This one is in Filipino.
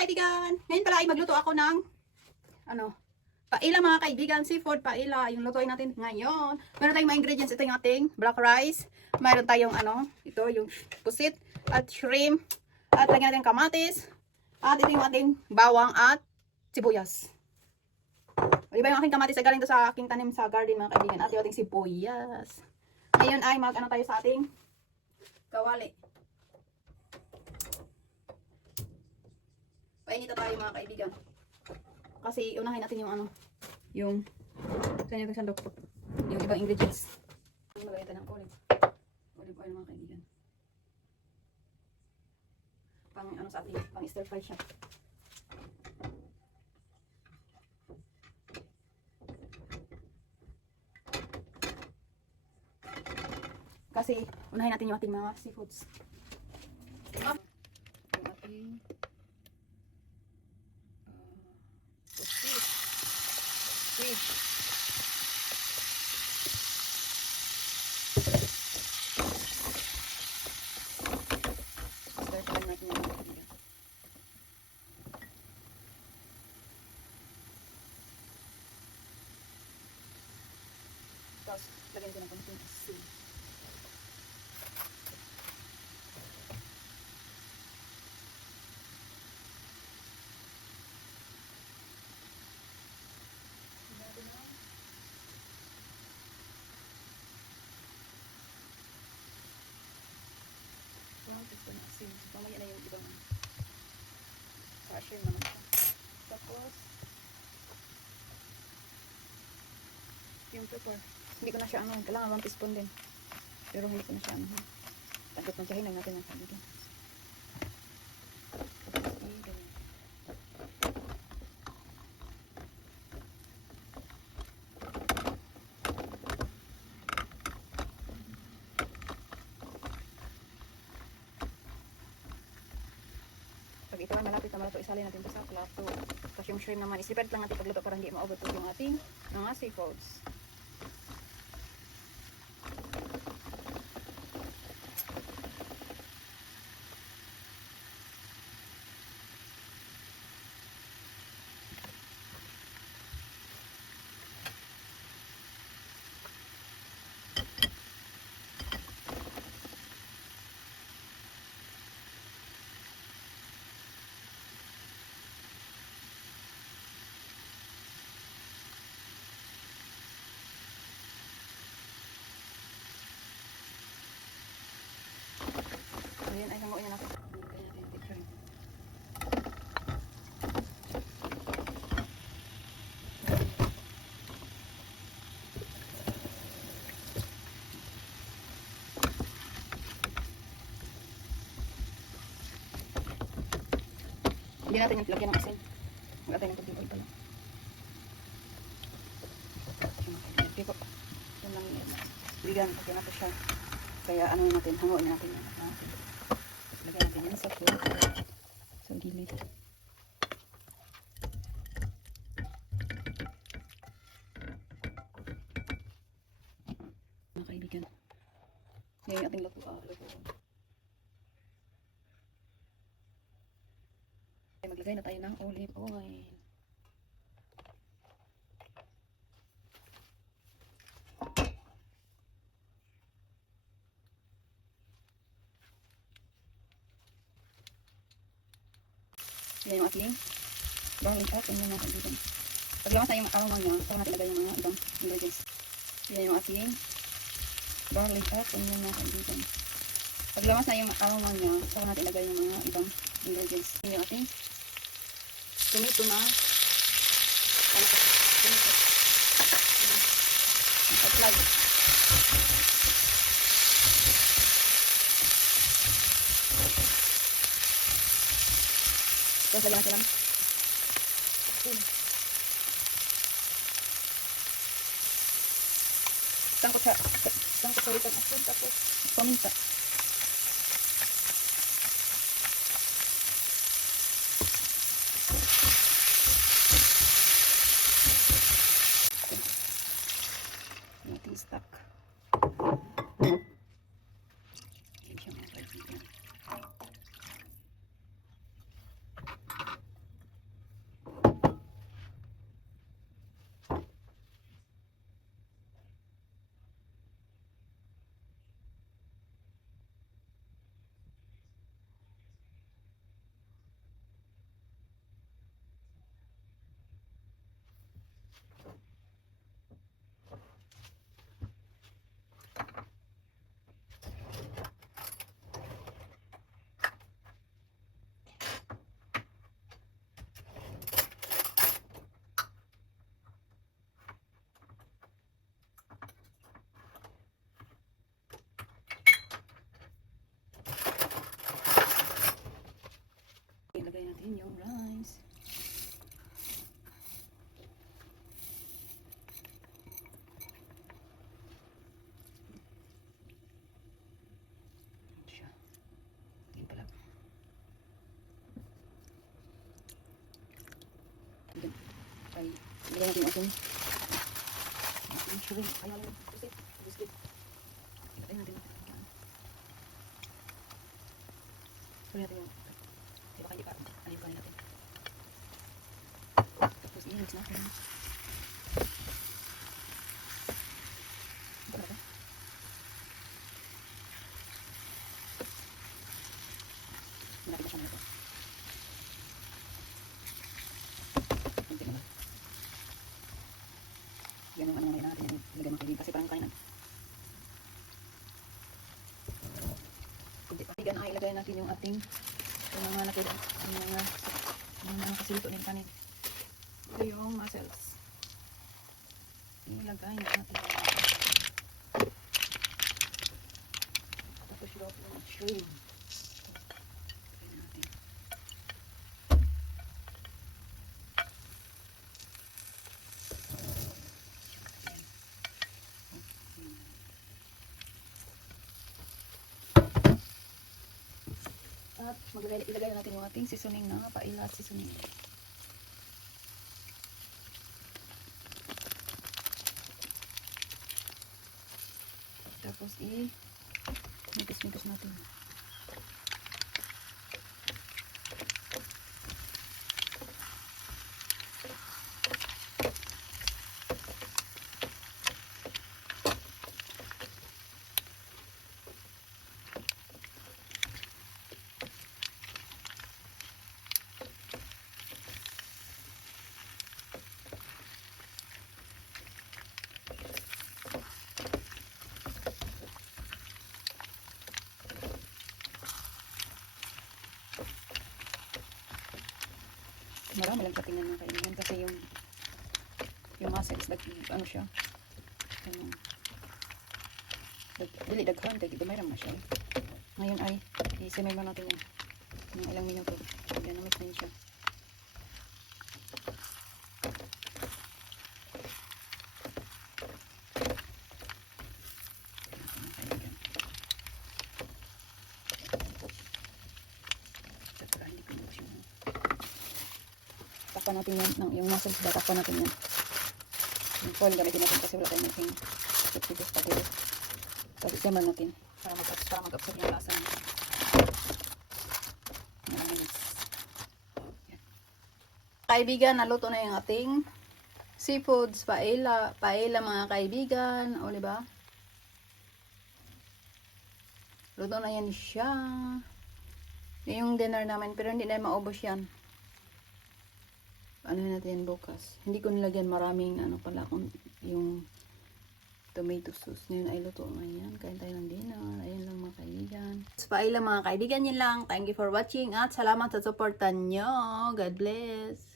kaibigan. Ngayon pala ay magluto ako ng paila mga kaibigan, seafood paila. Yung lutuin natin ngayon. Meron tayong mga ingredients. Ito yung ating black rice. Meron tayong ito yung pusit at shrimp. At lagyan natin kamatis. At ito yung ating bawang at sibuyas. O, diba yung aking kamatis ay galing to sa aking tanim sa garden mga kaibigan. At yung ating sibuyas. Ngayon ay tayo sa ating kawali. Painita tayo mga kaibigan. Kasi unahin natin yung saan yung sandok, yung ibang ingredients. Magay natin ng olive oil mga kaibigan. Sa ating pang stir fry siya. Kasi unahin natin yung ating mga seafoods. Yung ating fish. Stir fry natin yung mga kaibigan. Tapos lagyan ko ng konting asin. Ito na asin. Mamaya na yung ibang ka-share naman ito. Tapos yung pepper. Hindi ko na siya kailangan 1 teaspoon din. Pero hindi ko na siya tagot na siya. Hinag natin ng kaibigan. Pag ito ay malapit na malato, isalin natin ito sa plato. Tapos yung shrimp naman, isipad lang natin pagluto para hindi ma-overcook yung ating mga seafoods. Ayan ay hanguin na natin. Hindi natin yung lagyan ng asin. Mag-atay ng tubig pala. Hindi po. Yan lang yun. Bigan, lagyan natin siya. Kaya natin, hanguin natin yan. Lagyan natin yan sa floor. Sa gilid. Mga kaibigan. Yan yung ating luto. Maglagay na tayo ng olive oil. Yan yung ating garlic at yung mga kaibigan. Paglamas na yung aroma niya, saka natin ilagay yung mga ibang ingredients. Yan yung ating garlic at yung mga kaibigan. Paglamas na yung aroma niya, saka natin ilagay yung mga ibang ingredients. Yan yung ating tomato na apply. Tapos lagyan natin lang isang kutsarita ng asin, tapos paminta. Ating stock. Yan siya mga kaibigan. ilagay natin yung rice. Siya. Yan pala. Yan. Ay, ilagay natin yung ating shrimp. Kaya lang. Biscuit. Ilagay natin. Ilagay natin yung di ba hindi pa ayukan natin. Tapos i-mix natin. Ito na ba? Malapit na siya na ito. Kunti na lang. Yan yung ano na natin. Ilagay mga kaibigan kasi parang kainan. Kunti pa. Kaibigan ay ilagay natin yung ating yung mga nakita, yung mga kasilito ng kanin. Ito yung mussels. Ilagay natin. Tapos yung shrimp. Ilagay natin. At ilagay natin yung ating seasoning na paila seasoning. Tapos mikas-mikas natin. Marami lang siya tingnan ng kaibigan kasi yung mussels ano siya dili daghan kaya dito mayroon na siya. Ngayon ay isimay mo natin yung ilang minuto. Kaya namit na yun siya. Takpan natin yung mussels ba, takpan natin yan. Yung foil gamitin natin kasi wala tayong nating tipis patilip. Tapos simmer natin para mag-absorb yung lasa niya. Kaibigan, naluto na yung ating seafoods, paella mga kaibigan, o diba? Luto na yan siya. Yung dinner namin, pero hindi na maubos yan. Ano natin bukas. Hindi ko nilagyan maraming ano pala kung yung tomato sauce. Ngayon ay luto na yan. Kain tayo ng dinner. Ayun lang mga kaibigan. Paella mga kaibigan, yun lang. Thank you for watching at salamat sa supportan nyo. God bless.